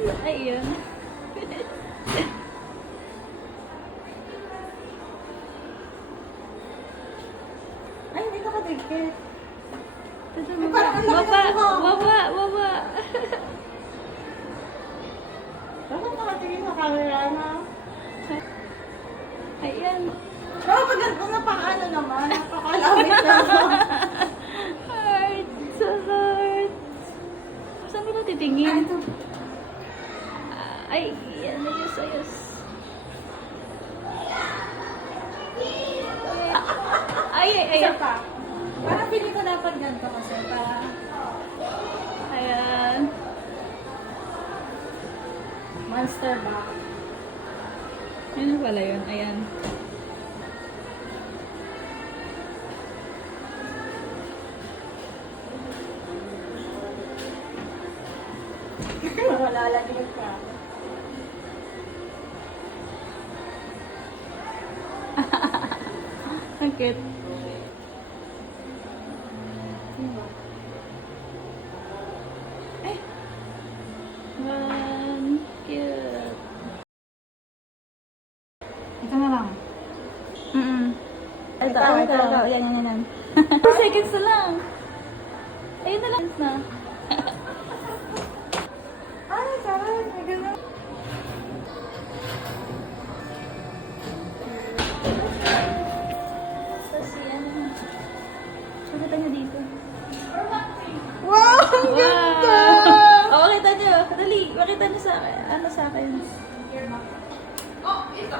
Ayun. Ay, hindi nakadikit. Ito, Ay, baba. parang ang laki Baba, ng mukha mo. baba, baba. Bakit nakatingin sa camera na? Ayan. Pero pag ganito na pang ano naman, napakalawit naman. Heart, sa heart. Saan mo na titingin? Ito. Ay, yan, ayos, ayos. Ay, ay, ay. Isa pa. Parang feeling ko dapat ganito kasi para... Ayan. Monster back. Yun pala yun, ayan. Malalagyan ka. Ang cute. Eh. One, cute. Ito na lang. Ito, Ikaw, ito, ikaw. ito. Yan, yan, yan. 2 seconds na lang. Ayun na lang. Na. Ay, sarap. May ganun. Tapos yan. Pakita nyo dito. Wow! Ang ganda! Oo, makita nyo. Dali, makita nyo sa akin. Ano sa akin? Oh, ito.